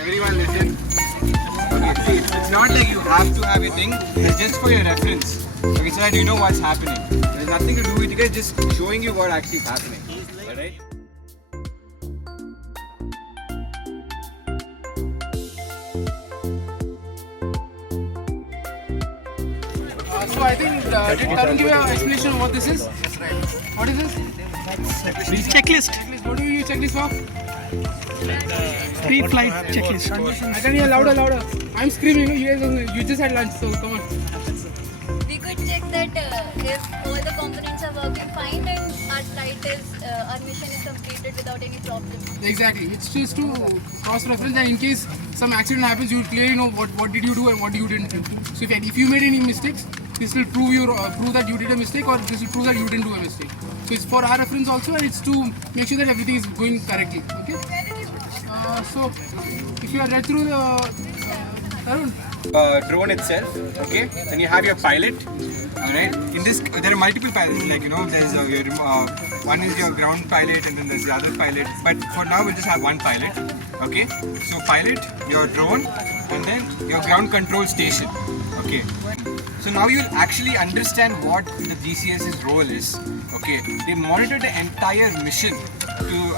Everyone listen. Okay, see, it's not like you have to have a thing. It's just for your reference. Okay, so that you know what's happening. There's nothing to do with it. It's just showing you what actually is happening. Alright? So I think did Tarun give an explanation of what this is? That's right. What is this? Checklist. What do you use checklist for? Pre-flight checklist. I can hear louder. I'm screaming. You just had lunch, so come on. We could check that if all the components are working fine and our mission is completed without any problem. Exactly. It's just to cross-reference, and in case some accident happens, you clearly know what did you do and what you didn't do. So if you made any mistakes, this will prove that you did a mistake, or this will prove that you didn't do a mistake. So it's for our reference also, and it's to make sure that everything is going correctly. Okay. So if you are read through the Tarun. Drone itself, okay? Then you have your pilot, alright? In this, there are multiple pilots, like there's one is your ground pilot, and then there's the other pilot. But for now, we'll just have one pilot, okay? So pilot, your drone, and then your ground control station, okay? So now you'll actually understand what the GCS's role is, okay? They monitor the entire mission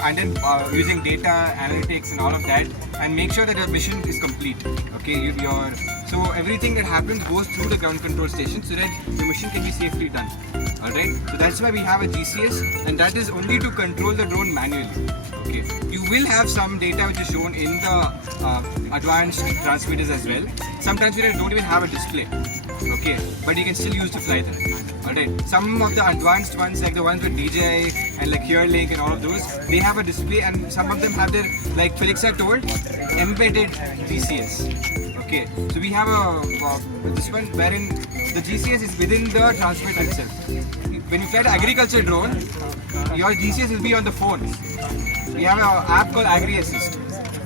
and then using data analytics and all of that, and make sure that your mission is complete. Okay, so everything that happens goes through the ground control station so that the mission can be safely done. Alright, so that's why we have a GCS, and that is only to control the drone manually. Okay, you will have some data which is shown in the advanced transmitters as well. Some transmitters don't even have a display. Okay, but you can still use to fly them. Alright, some of the advanced ones, like the ones with DJI and like HearLink and all of those, they have a display, and some of them have their, like Felixa told, embedded GCS. Okay, so we have this one wherein the GCS is within the transmitter itself. When you fly the agriculture drone, your GCS will be on the phone. We have an app called AgriAssist.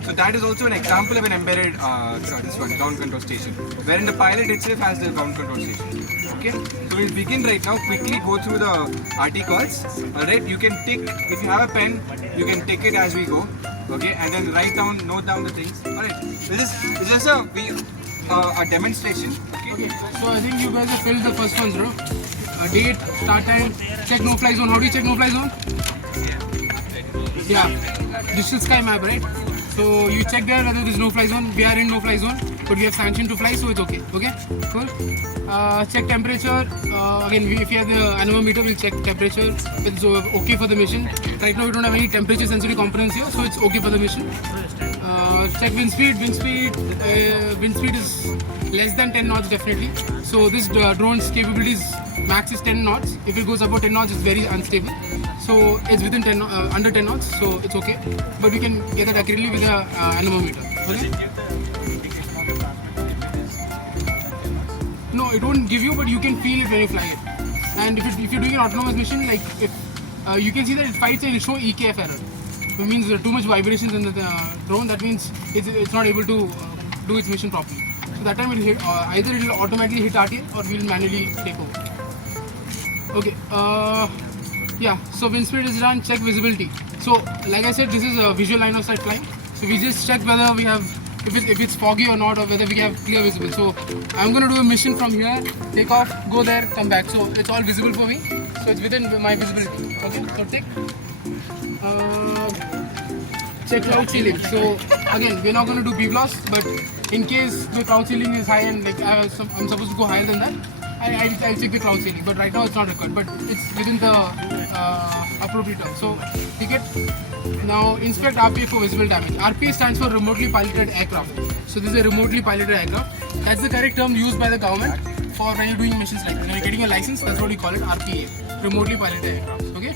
So that is also an example of an embedded ground control station, wherein the pilot itself has the ground control station. Okay, so we'll begin right now. Quickly go through the RT calls. Alright, you can tick, if you have a pen, you can tick it as we go. Okay, and then note down the things. Alright, this is just a demonstration. Okay, so I think you guys have filled the first ones, bro. Date, start time, check no-fly zone. How do you check no-fly zone? Yeah, digital sky map, right? So you check there whether there's no-fly zone. We are in no-fly zone, but we have sanction to fly, so it's okay. Okay, cool. Check temperature. Again, if you have the anemometer, we'll check temperature. It's okay for the mission. Right now, we don't have any temperature sensitive components here, so it's okay for the mission. Check wind speed. Wind speed is less than 10 knots definitely. So this drone's capabilities max is 10 knots. If it goes above 10 knots, it's very unstable. So it's within 10, under 10 knots, so it's okay. But we can get that accurately with the anemometer. Okay? No, it won't give you, but you can feel it when you fly it. And if you're doing an autonomous mission, like if you can see that it fights and it shows EKF error. It means there are too much vibrations in the drone. That means it's not able to do its mission properly. So that time it'll hit, either it'll automatically hit RTL or we'll manually take over. Okay. Yeah. So wind speed is done. Check visibility. So like I said, this is a visual line of sight flying. So we just check whether we have, if it's foggy or not, or whether we have clear visible. So I'm going to do a mission from here, take off, go there, come back. So it's all visible for me. So it's within my visibility. Okay. So take. Check cloud ceiling. So again, we're not going to do BBLOS, but in case the cloud ceiling is high and like I'm supposed to go higher than that, I'll check the cloud ceiling. But right now it's not required, but it's within the appropriate term. So ticket. Now inspect RPA for visible damage. RPA stands for remotely piloted aircraft. So this is a remotely piloted aircraft. That's the correct term used by the government for when you're doing missions like that. When you're getting a license, that's what we call it, RPA, remotely piloted aircraft. Okay.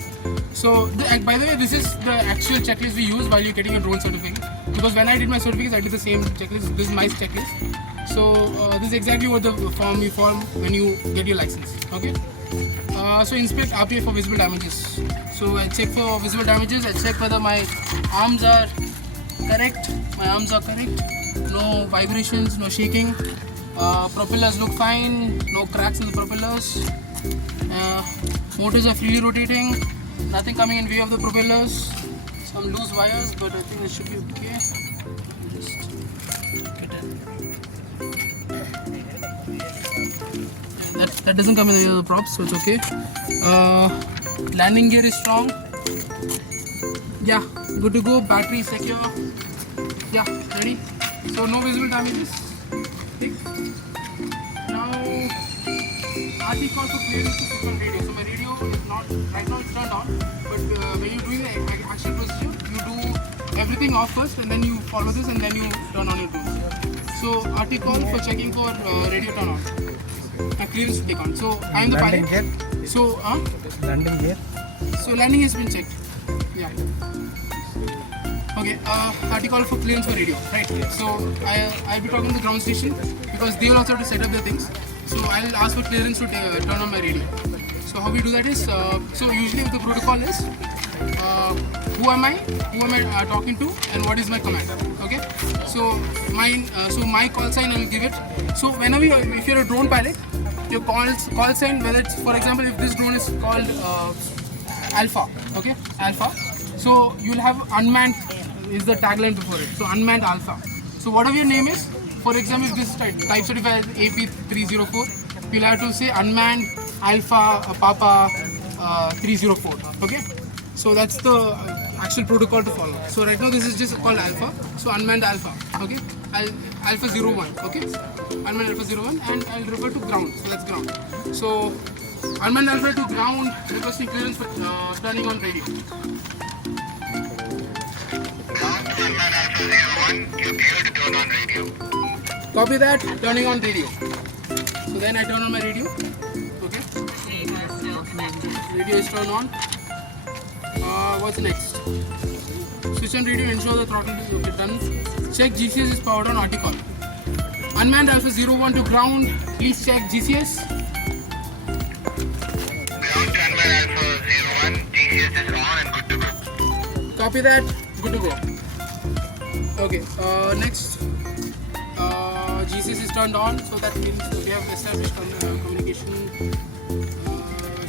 So, and by the way, this is the actual checklist we use while you're getting a drone certificate. Because when I did my certificates, I did the same checklist. This is my checklist. So, this is exactly what the form you form when you get your license. Okay. So, inspect RPA for visible damages. So, I check for visible damages. I check whether my arms are correct. My arms are correct. No vibrations, no shaking. Propellers look fine. No cracks in the propellers. Motors are freely rotating. Nothing coming in way of the propellers. Some loose wires, but I think it should be okay. Just get it. Yeah, that doesn't come in the way of the props, so it's okay. Landing gear is strong. Yeah, good to go. Battery secure. Yeah, ready. So no visible damages. Okay. Now, RT call for clearance to switch on radio. So my radio is not, right now it's turned on, but when you're doing the actual procedure, you do everything off first and then you follow this and then you turn on your drone. So RT call for checking for radio turn on. Clearance to take on. So I am the pilot. Gear. So, Landing gear. so landing has been checked. Yeah. Okay, RT call for clearance for radio, right? So I'll be talking to the ground station because they will also have to set up their things. So I'll ask for clearance to turn on my radio. So how we do that is, so usually the protocol is, who am I talking to, and what is my command? Okay. So my call sign I will give it. So whenever if you're a drone pilot, your call sign, whether it's, for example, if this drone is called Alpha, okay, Alpha. So you'll have unmanned is the tagline before it. So unmanned Alpha. So whatever your name is, for example, if this type certified AP304, you'll have to say unmanned Alpha Papa 304. Okay. So that's the actual protocol to follow. So right now this is just called Alpha. So unmanned Alpha. Okay. Alpha 01. Okay. Unmanned Alpha 01, and I'll refer to ground. So that's ground. So unmanned Alpha to ground, requesting clearance for turning on radio. Unmanned Alpha 01, you're clear to turn on radio. Copy that, turning on radio. So then I turn on my radio. Okay. Radio is turned on. What's next? Switch on radio, ensure the throttle is okay, done. Check GCS is powered on RT call. Unmanned Alpha 01 to ground, please check GCS. Ground to Unmanned Alpha 01, GCS is on and good to go. Copy that, good to go. Okay, next. GCS is turned on, so that means we have established communication.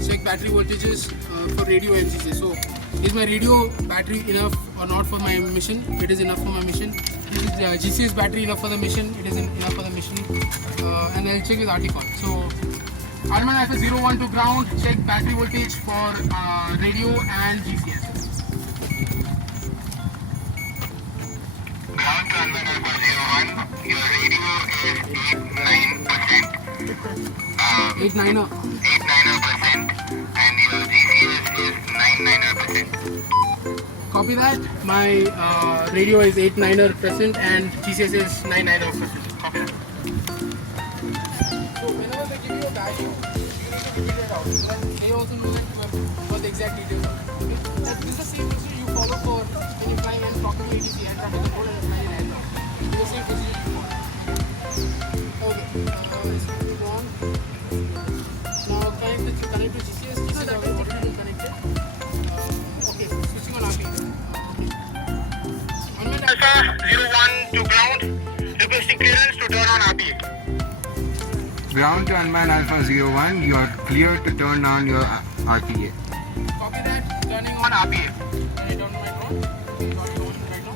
Check battery voltages for radio and GCS. So, is my radio battery enough or not for my mission? It is enough for my mission. Is GCS battery enough for the mission? It is enough for the mission. And I'll check with RT call. So, Unmanned Alpha 01 to ground, check battery voltage for radio and GCS. Ground to Unmanned Alpha 01, your radio is 89%. 89er. 89% and your GCS is 99%. Copy that. My radio is 89% and GCS is 99%. Copy that. So whenever they give you a value, you need to repeat it out. And they also know that what the exact details are. Okay? This is the same procedure you follow for when you're flying and talking to ATC and traffic control and flying in aircraft. It's the same procedure you follow. Okay. Let's move on. Now connect to GCS. GCS are already been connected. Okay. Switching on RP. Alpha 01 to ground, requesting clearance to turn on RPA. Ground to Unmanned Alpha 01, you are clear to turn on your RTA. Copy that. Turning on RPA. Can I turn on my drone? Okay, got it on right now.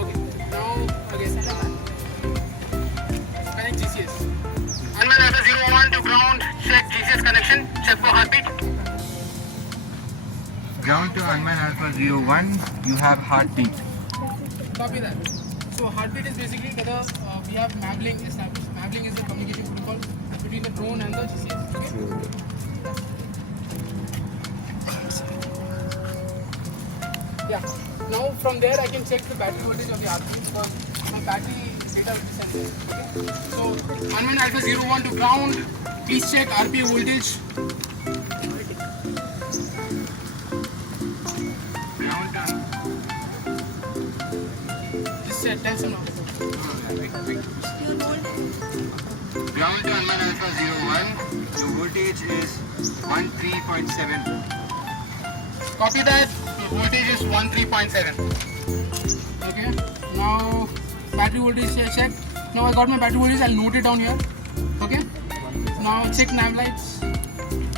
Okay. Now again. Connect GCS. Unmanned Alpha 01 to ground, check GCS connection, check for heartbeat. Ground to Unmanned Alpha 01, you have heartbeat. Copy that. So heartbeat is basically whether we have mapping established. Mapping is the communication protocol between the drone and the GCS. Okay. Yeah. Now from there I can check the battery voltage of the RPA because my battery data will be sent there. Okay. So Unmanned Alpha 01 to ground. Please check RPA voltage. tell some now. Ground to Unman Alpha 01. Your voltage is 13.7. Copy that. The voltage is 13.7. Okay. Now battery voltage check. Now I got my battery voltage. I'll note it down here. Okay. Now check nav lights.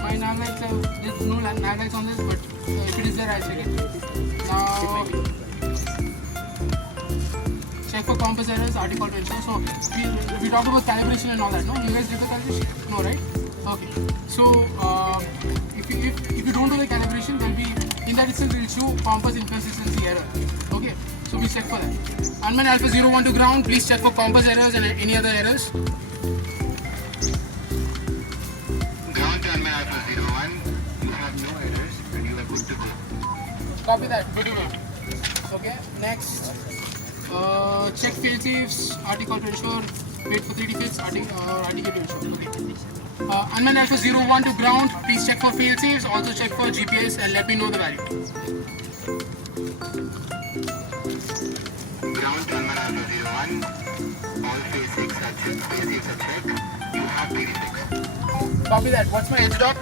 My nav lights there's no nav lights on this, but if it is there, I'll check it. Now check for compass errors, article to ensure. So we talked about calibration and all that. No, you guys did the calibration? No, right? Okay. So if you don't do the calibration, there'll be in that itself will show compass inconsistency error. Okay. So we check for that. Unman Alpha 01 to ground. Please check for compass errors and any other errors. Ground to Unman Alpha 01. You have no errors and you are good to go. Copy that. Good to go. Okay. Next. Check fail safes, article to ensure, wait for 3D fits, article to ensure. Okay. Unman Alpha 01 to ground, please check for fail safes, also check for GPS and let me know the value. Ground to Unman Alpha 01. All phase safes are checked. You have 3D fix. Copy that. What's my edge dot?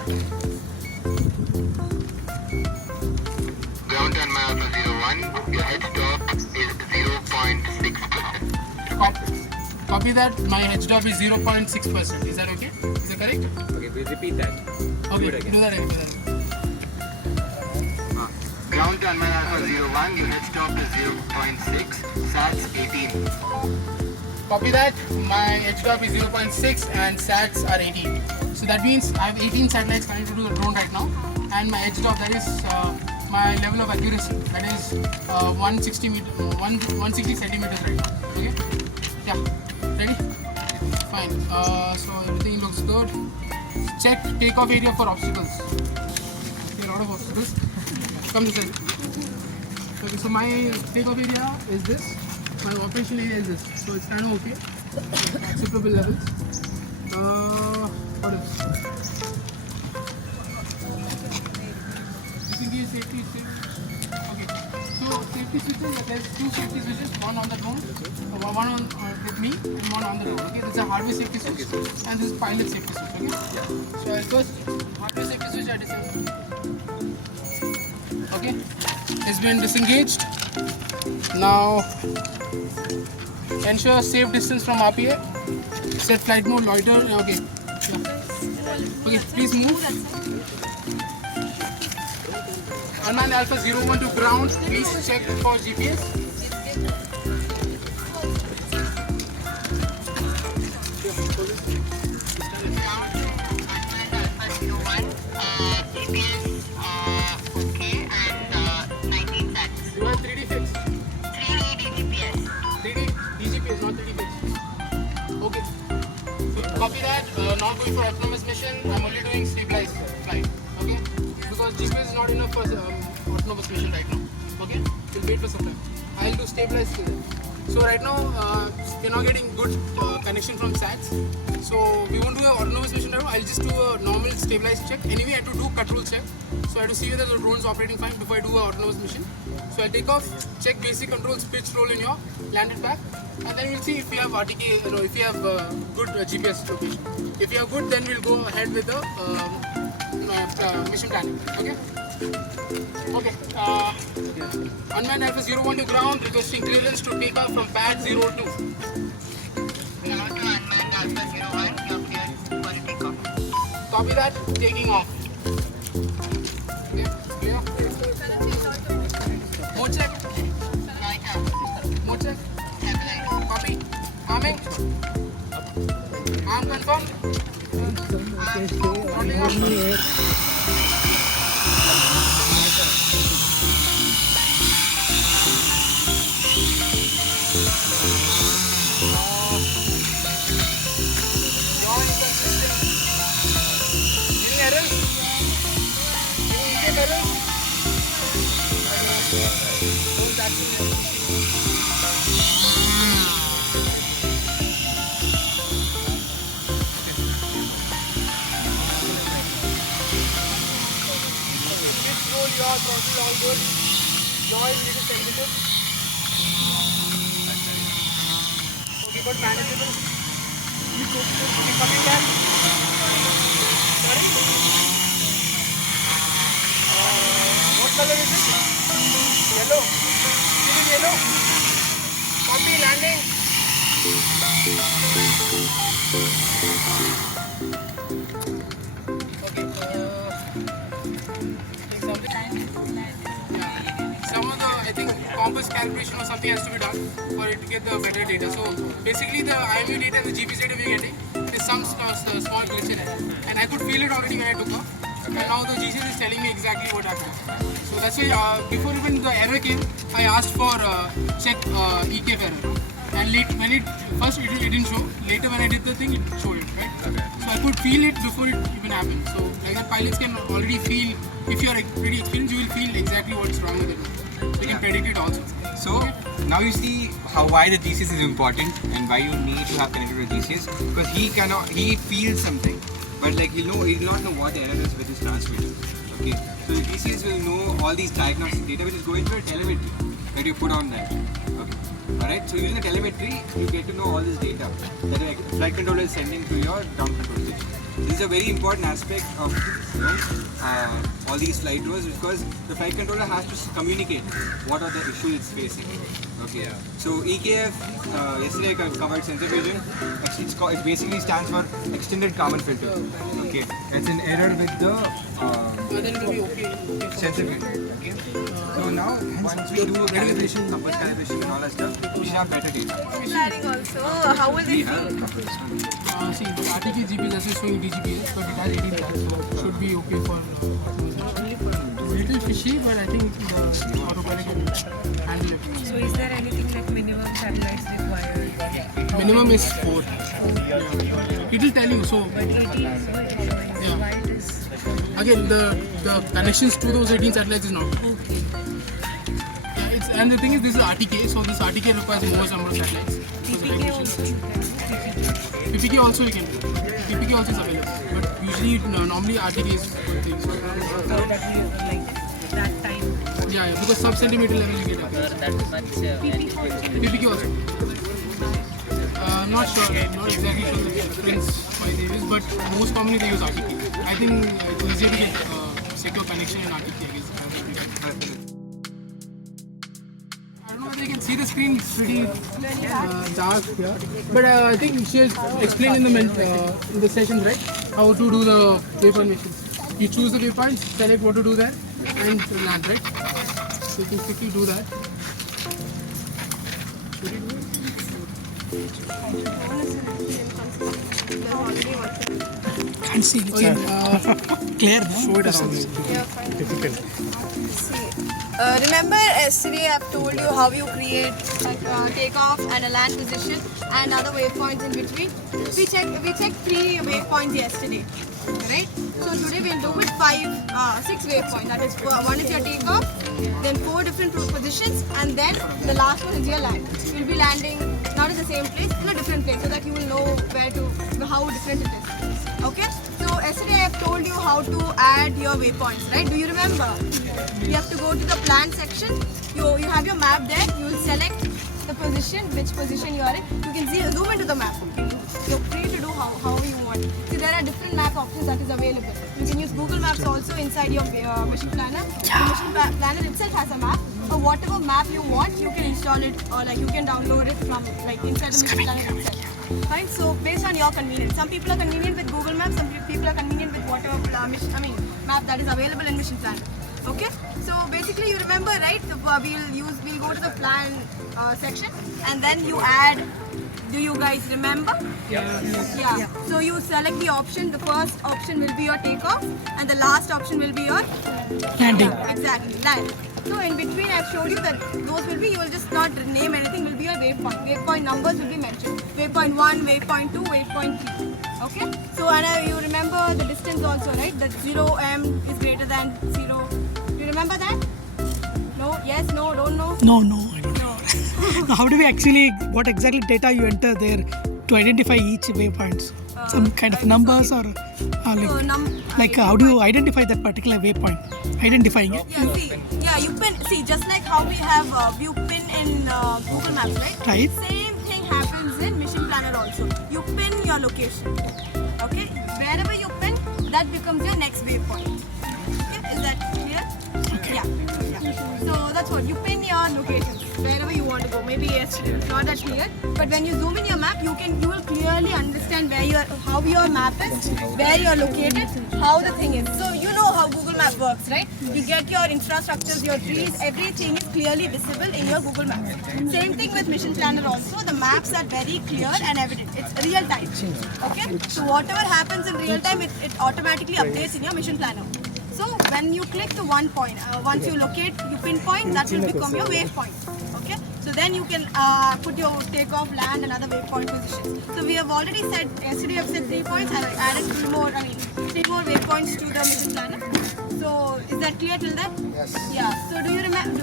Ground to Unman Alpha 01. Your head stop is 0.6%. Copy that. My hedge dot is 0.6%. Is that okay? Is that correct? Okay, we'll repeat that. Okay. it again. Do that again. Ground to Unman Alpha 01. Your head stop is 0.6. SATs 18. Copy that. My edge dot is 0.6 and SATs are 18. So that means I have 18 satellites connected to the drone right now, and my edge dot, that is my level of accuracy, that is 160 centimeters right now. Okay. Yeah. Ready? Fine. So everything looks good. Check takeoff area for obstacles. Okay, a lot of obstacles. Come this side. Okay, so my takeoff area is this. My operation area is this. So it's kind of okay. Acceptable levels. What else? Disengage safety switch. Okay. So safety switches, there's two safety switches, one on the drone, one on with me, and one on the drone. Okay, this is a hardware safety switch, and this is pilot safety switch. Okay. So I'll first hardware safety switch I disengage. Okay, it's been disengaged. Now ensure safe distance from RPA. Set flight mode, loiter. Okay. Yeah. Okay, please move. Unman Alpha 01 to ground. Please check for GPS. You have 3D fix. 3D DGPS, not 3D fix. Okay. So copy that. Not going for autonomous mission. I'm only doing stabilized flight. Okay. Because GPS is not enough for autonomous mission right now. Okay. We'll wait for some time. I'll do stabilized still. So right now we're not getting good connection from SATs. So we won't do an autonomous mission now. I'll just do a normal stabilized check. Anyway, I have to do control check. So I have to see whether the drone is operating fine before I do an autonomous mission. So I'll take off, check basic controls, pitch, roll in your, land it back, and then we'll see if we have RTK, if you have good GPS location. If you are good, then we'll go ahead with the mission planning. Okay. Okay. Unmanned Alpha 01 to ground, requesting clearance to take off from pad 02. Hello to Unmanned Alpha 01. You're cleared for takeoff. Copy that. Taking off. Okay. Clear. More check. More check. Copy. Arming. Arm confirmed. Rolling up. Throttle all good. Yaw is little sensitive. somewhat manageable. Okay, coming back. Sorry. What color is it? Yellow. Still in yellow. Copy landing. Some of the, I think, compass calibration or something has to be done for it to get the better data. So basically, the IMU data and the GPS data we're getting is some small glitch in it, and I could feel it already when I took off. And now the GCS is telling me exactly what happened. So that's why before even the error came, I asked for check EKF error, and when it first it didn't show. Later when I did the thing, it showed it, right? So I could feel it before it even happened. So like that, pilots can already feel. If you are pretty experienced, you will feel exactly what's wrong with it. So you can predict it also. So now you see why the GCS is important and why you need to have connected with GCS, because he feels something, but like he'll not know what the error is with his transmitter. Okay, so the GCS will know all these diagnostic data which is going through a telemetry that you put on that. Okay, alright. So using the telemetry, you get to know all this data that the flight controller is sending to your ground control station. This is a very important aspect of all these flight rules, because the flight controller has to communicate what are the issues it's facing. Okay. So EKF, yesterday I covered sensor fusion. Actually, it basically stands for extended Kalman filter. Okay. It's an error with the Then it will be okay. sensor fusion. Okay. So now once we do calibration, compass calibration, and all that stuff, we should have better data. Planning also. How will We it have be? See, the RTK GPS is showing DGPS, but it has 18 tags, so should be okay for. Little fishy, but I think the autopilot can handle it. So is there anything like minimum satellites required? Minimum is 4. Yeah. It will tell you. So But 18 is what it's showing. Yeah. Why it is again, the connections to those 18 satellites is not. okay? And the thing is, this is RTK, so this RTK requires more number of satellites. PPK also you can do. PPK also you can do. PPK also is available, but usually normally RTK is good thing. So that we like that time. Yeah, because sub-centimeter level you get PPK also. I'm not sure, not exactly sure the difference why they use, but most commonly they use RTK. I think it's easier to get secure connection in RTK. I don't know whether you can see the screen, it's pretty dark here. But I think she has explained in the sessions, right? How to do the waypoint missions. You choose the waypoints, select what to do there, and land, right? So you can quickly do that. Can't see Okay, anything. Clear, no? show it around. Remember yesterday I've told you how you create like takeoff and a land position and other waypoints in between. We checked 3 waypoints yesterday, right? So today we'll do with 6 waypoints. That is, one is your takeoff, then 4 different positions, and then the last one is your land. You'll be landing not in the same place, in a different place, so that you will know how different it is. Okay? So yesterday I have told you how to add your waypoints, right? Do you remember? You have to go to the plan section. You have your map there. You will select the position, which position you are in. You can zoom into the map. You're free to do how you want. See, there are different map options that is available. You can use Google Maps also inside your mission planner. The mission planner itself has a map. Or whatever map you want, you can install it, or like you can download it from like inside the mission planner itself. Fine. So based on your convenience, some people are convenient with Google Maps, some people are convenient with whatever map that is available in Mission Planner. Okay. So basically, you remember, right? We'll go to the plan section, and then you add. Do you guys remember? Yeah. So you select the option. The first option will be your takeoff, and the last option will be your Landing. Exactly, land. So in between, I've showed you that those will be, you will just not name anything, will be your waypoint. Waypoint numbers will be mentioned. Waypoint 1, waypoint 2, waypoint 3. Okay? So, and you remember the distance also, right? That 0m is greater than 0. Do you remember that? No? Yes? No? Don't know? No, I don't know. Now, how do we actually, what exactly data you enter there to identify each waypoints? Some kind of numbers or how do you identify that particular waypoint? Identifying it? You pin, see, just like how we have view pin in Google Maps, right? Right. Same thing happens in Mission Planner also. You pin your location. Okay, wherever you pin, that becomes your next waypoint. Okay, is that clear? Yeah. So that's what you pin your location wherever you want to go. Maybe yesterday it's not that clear, but when you zoom in your map, you will clearly understand where you are, how your map is, where you are located, how the thing is. So you know how Google Map works, right? You get your infrastructures, your trees, everything is clearly visible in your Google Map. Same thing with Mission Planner also. The maps are very clear and evident. It's real time. Okay. So whatever happens in real time, it automatically updates in your Mission Planner. So when you click to one point, once you locate, you pinpoint, that will become your waypoint. Okay. So then you can put your takeoff, land, and other waypoint positions. So we have already said yesterday. I've said 3 points. I added 3 more waypoints to the Mission Planner. So is that clear till then? Yes. Yeah. So do you remember?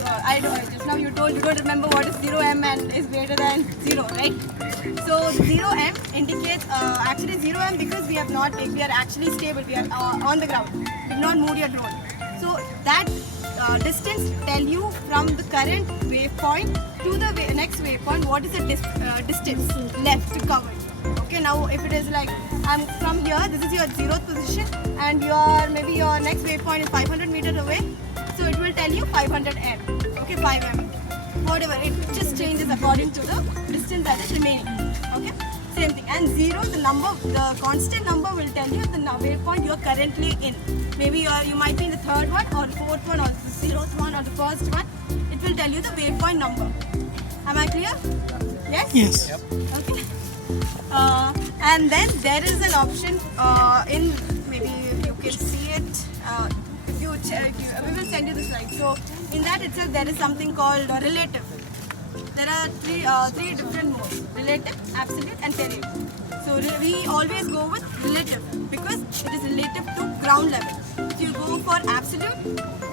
Just now you told you don't remember what is 0M and is greater than 0, right? So 0M indicates actually 0M because we are actually stable. We are on the ground. We have not moved your drone. So that distance tell you from the current waypoint to the next waypoint what is the distance left to cover. Okay, now if it is like I'm from here, this is your 0th position, and maybe your next waypoint is 500 meters away, so it will tell you 500 m. Okay, 5 m. Whatever, it just changes according to the distance that is remaining. Okay, same thing. And 0, the constant number will tell you the waypoint you are currently in. Maybe you might be in the 3rd one or 4th one or the 0th one or the 1st one. It will tell you the waypoint number. Am I clear? Yes? Yes. Yep. Okay. And then there is an option in, maybe if you can see it, if you check, we will send you the slide. So in that itself there is something called relative. There are three different modes: relative, absolute, and terrain. So we always go with relative because it is relative to ground level. If you go for absolute,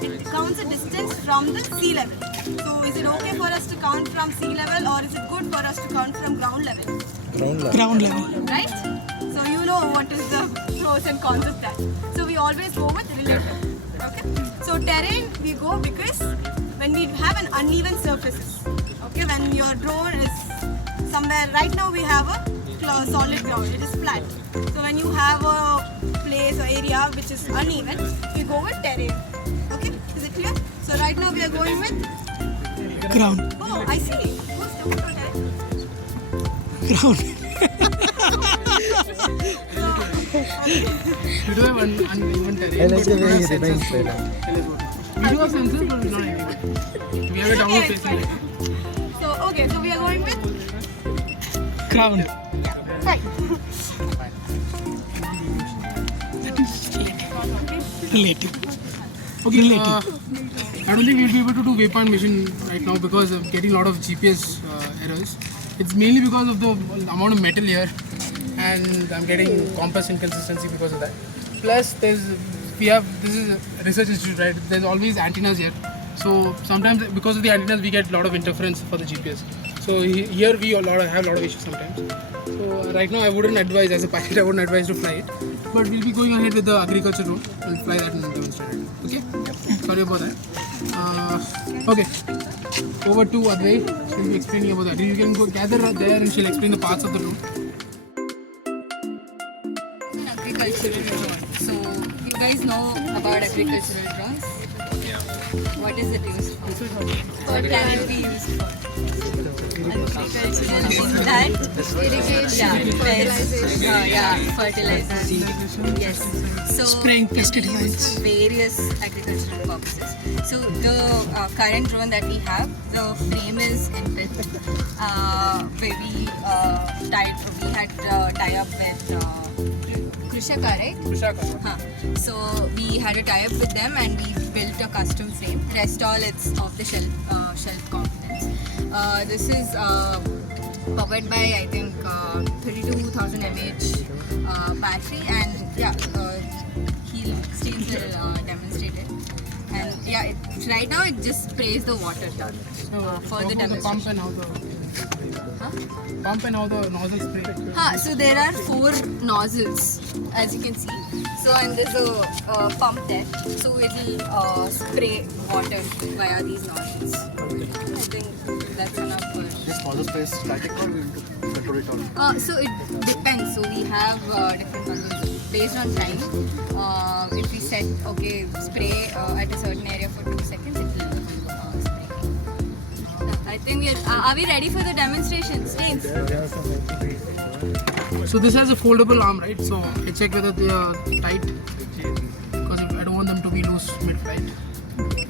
it counts the distance from the sea level. So is it okay for us to count from sea level, or is it good for us to count from ground level? Ground level. Right? So you know what is the pros and cons of that. So we always go with relative. Okay? So terrain we go because when we have an uneven surfaces. Okay, when your drone is somewhere, right now we have a solid ground, it is flat. So when you have a place or area which is uneven, we go with terrain. Okay, is it clear? So right now we are going with Ground. Oh, I see. Who's talking about terrain? Ground. We do have uneven terrain. I like the way he reminds me. We do have sensors, but we don't have anyone. We have a downward facing light. So okay, so we are going with Ground. right. Relative. Okay, Relative. I don't think we'll be able to do waypoint mission right now because of getting a lot of GPS errors. It's mainly because of the amount of metal here, and I'm getting compass inconsistency because of that. Plus, this is a research institute, right? There's always antennas here. So sometimes because of the antennas, we get a lot of interference for the GPS. So here we have a lot of issues sometimes. So right now I wouldn't advise, as a pilot, I wouldn't advise to fly it. But we'll be going ahead with the agriculture drone. We'll fly that and demonstrate it. Okay? Sorry about that. Okay. Over to Advait. She'll be explaining about that. You can go gather her there and she'll explain the parts of the drone. Agricultural drone. So you guys know about agricultural drones? Yeah. What is it used for? What can it be used for? Agricultural is that fertilizers. Yes. So Spraying it can be used pesticides. for various agricultural purposes. So the current drone that we have, the frame is in pit, where we had tie up with Krishaka, right? Huh. So we had a tie-up with them and we built a custom frame. Rest all it's off the shelf components. This is powered by I think 32,000 mAh battery, and yeah, Steve will demonstrate it. And yeah, right now it just sprays the water down for the demonstration. Pump and how the nozzle spray. So there are 4 nozzles, as you can see. So and there's a pump there, so it will spray water via these nozzles. I think that's enough for. This smaller space static or we will control it all? So it depends. So we have different controls based on time. If we set spray at a certain area for 2 seconds, it will spray. I think are we ready for the demonstration? Stains. So this has a foldable arm, right? So I check whether they are tight because I don't want them to be loose mid-flight.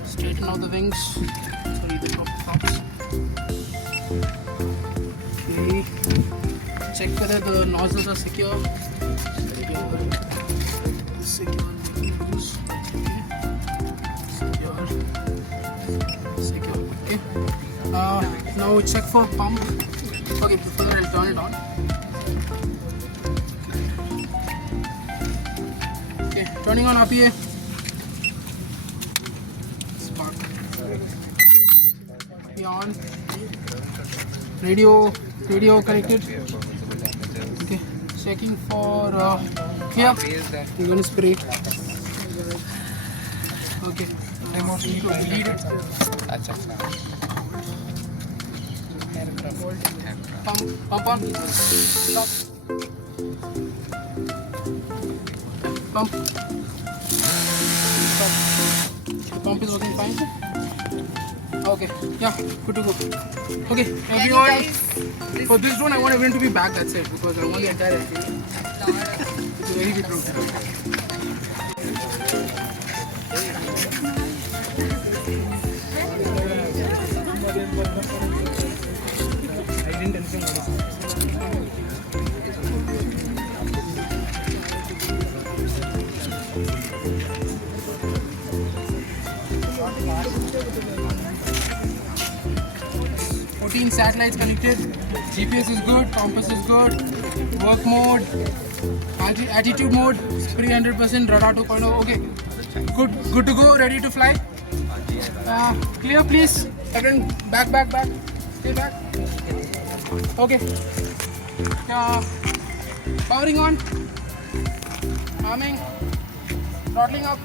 Straighten out the wings. Sorry, the props. Okay. Check whether the nozzles are secure. Secure. Loose. Secure. Okay. Now check for pump. Okay, before that I'll turn it on. Okay, turning on RPA. Spark. We on. Radio connected. Okay, checking for clear. We're gonna spray. Okay. Need to delete it. Pump on. Stop. Pump. Stop. The pump is working fine. Okay. Yeah. Good to go. Okay. Everyone. For this drone, I want everyone to be back. That's it because I want the entire FPV. It's a very big drone. I didn't understand what it is. 14 satellites connected. GPS is good. Compass is good. Work mode. Attitude mode. Spray 100%. Radar 2.0. Okay. Good to go. Ready to fly. Clear, please. Everyone, back. Stay back. Okay. Powering on. Arming. Throttling up.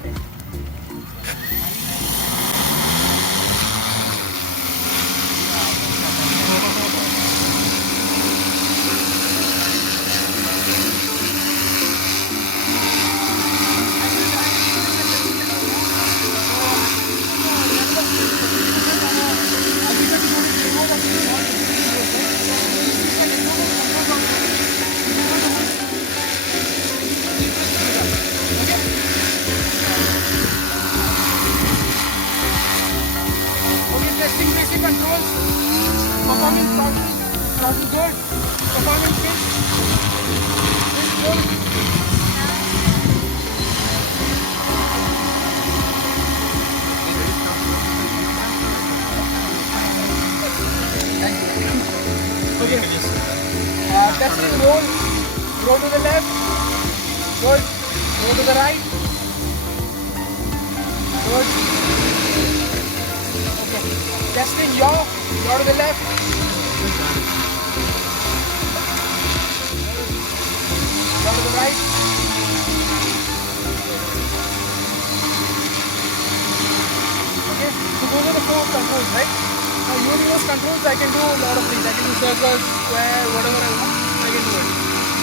Testing basic controls. Performance throttle good. Performance pitch. Pitch good. Okay. Testing roll. Roll to the left. Good. Roll to the right. Good. Testing yaw to the left. Yaw to the right. Okay, so those are the 4 controls, right? Now using those controls, I can do a lot of things. I can do circles, square, whatever I want, I can do it.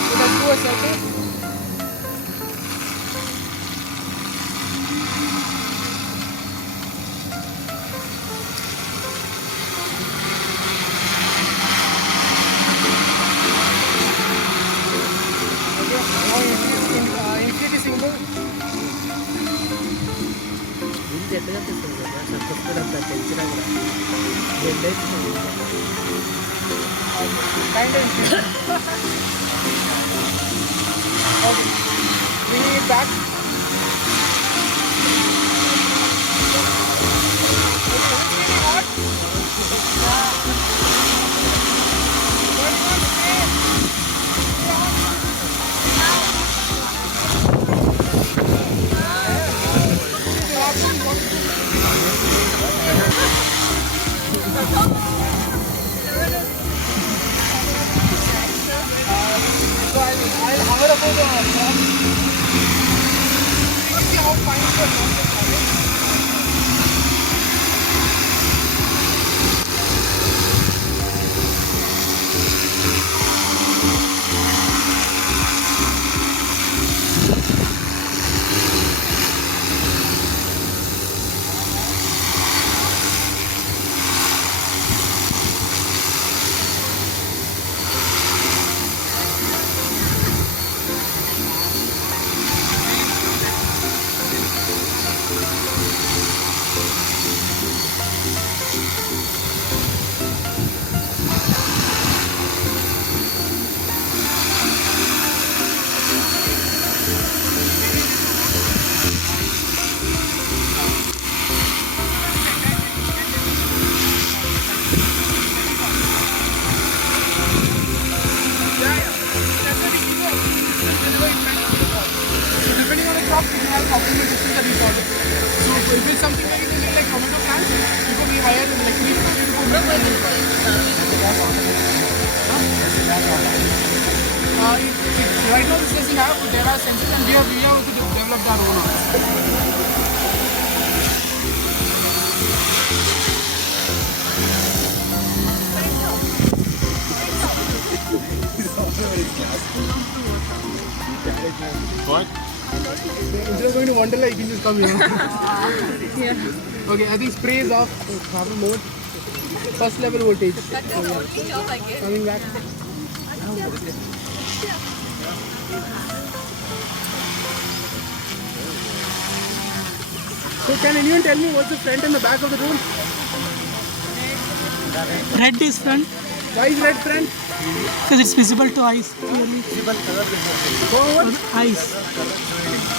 So let's do a circle. Infinity single. Kind of infinity. Okay. Bringing it back. I'll hover above the top. See how fine the top is. optimal distance that we follow. So if it's something where you can get like tomato plants, it could be higher than like 350 to 400. Right now this doesn't have, but there are sensors and we have also developed our own also. Instead of going to Wonderla, you can just come here. Okay, I think spray is off. Power mode. First level voltage. That's the only job I get. Coming back. So can anyone tell me what's the front and the back of the drone? Red is front Why is red front? because it's visible to eyes clearly. Forward? Eyes.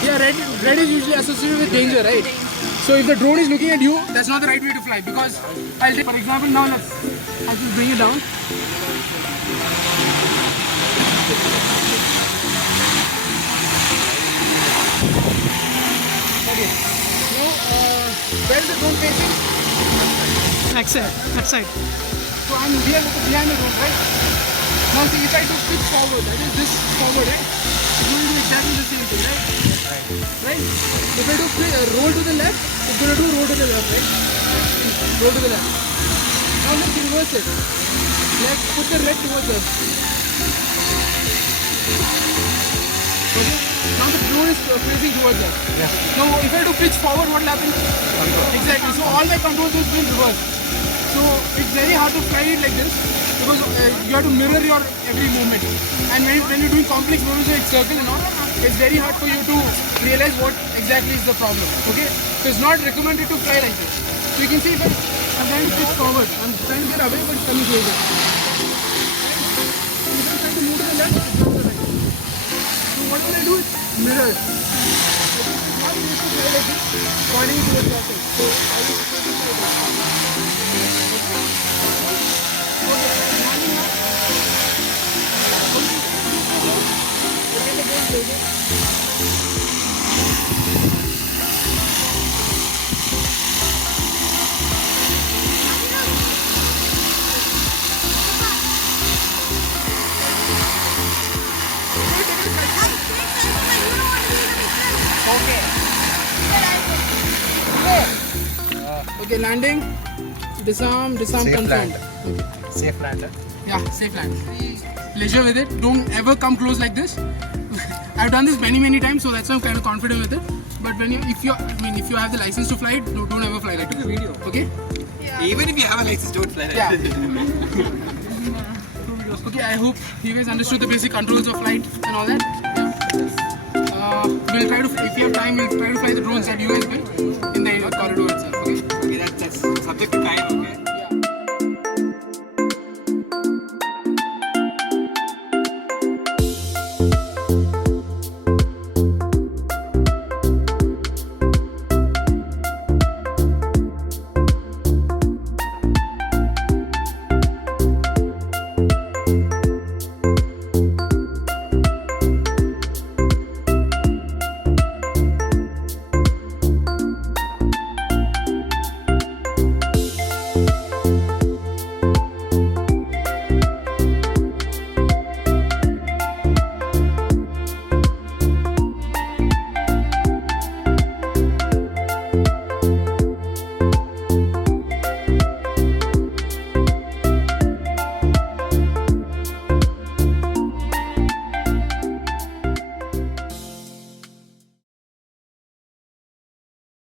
Yeah, red is usually associated with danger, right? So if the drone is looking at you, that's not the right way to fly because I'll take, for example, now I'll just bring it down. Okay. Now, where is the drone facing? That side. So I'm here behind the drone, right? Now see, if I do pitch forward, that is this forward, right? It's going to do exactly the same thing, right? Right? If I do roll to the left, it's going to do roll to the left, right? Roll to the left. Now let's reverse it. Let's put the red towards us. Okay? Now the drone is facing towards us. Now if I do pitch forward, what will happen? Exactly. So all my controls will be in reverse. So it's very hard to fly it like this because you have to mirror your every movement. And when you're doing complex movements like circle and all, it's very hard for you to realize what exactly is the problem. Okay? So it's not recommended to fly like this. So you can see if I'm trying to pitch forward, I'm trying to get away but it's coming closer. If I'm trying to move to the left, it's going to the right. So what will I do is mirror. It's not easy to fly like this, pointing towards yourself. So I will try to fly like this. Okay, landing, disarm, confirmed. Safe lander. Yeah, safe land. Pleasure with it. Don't ever come close like this. I've done this many times, so that's why I'm kind of confident with it. But if you have the license to fly it, don't ever fly like this. Okay? Even if you have a license, don't fly like Yeah. that. Okay, I hope you guys understood the basic controls of flight and all that. We'll try to, if you have time, we'll try to fly the drones that you guys built in the corridor itself. Okay? Okay, that's subject to time.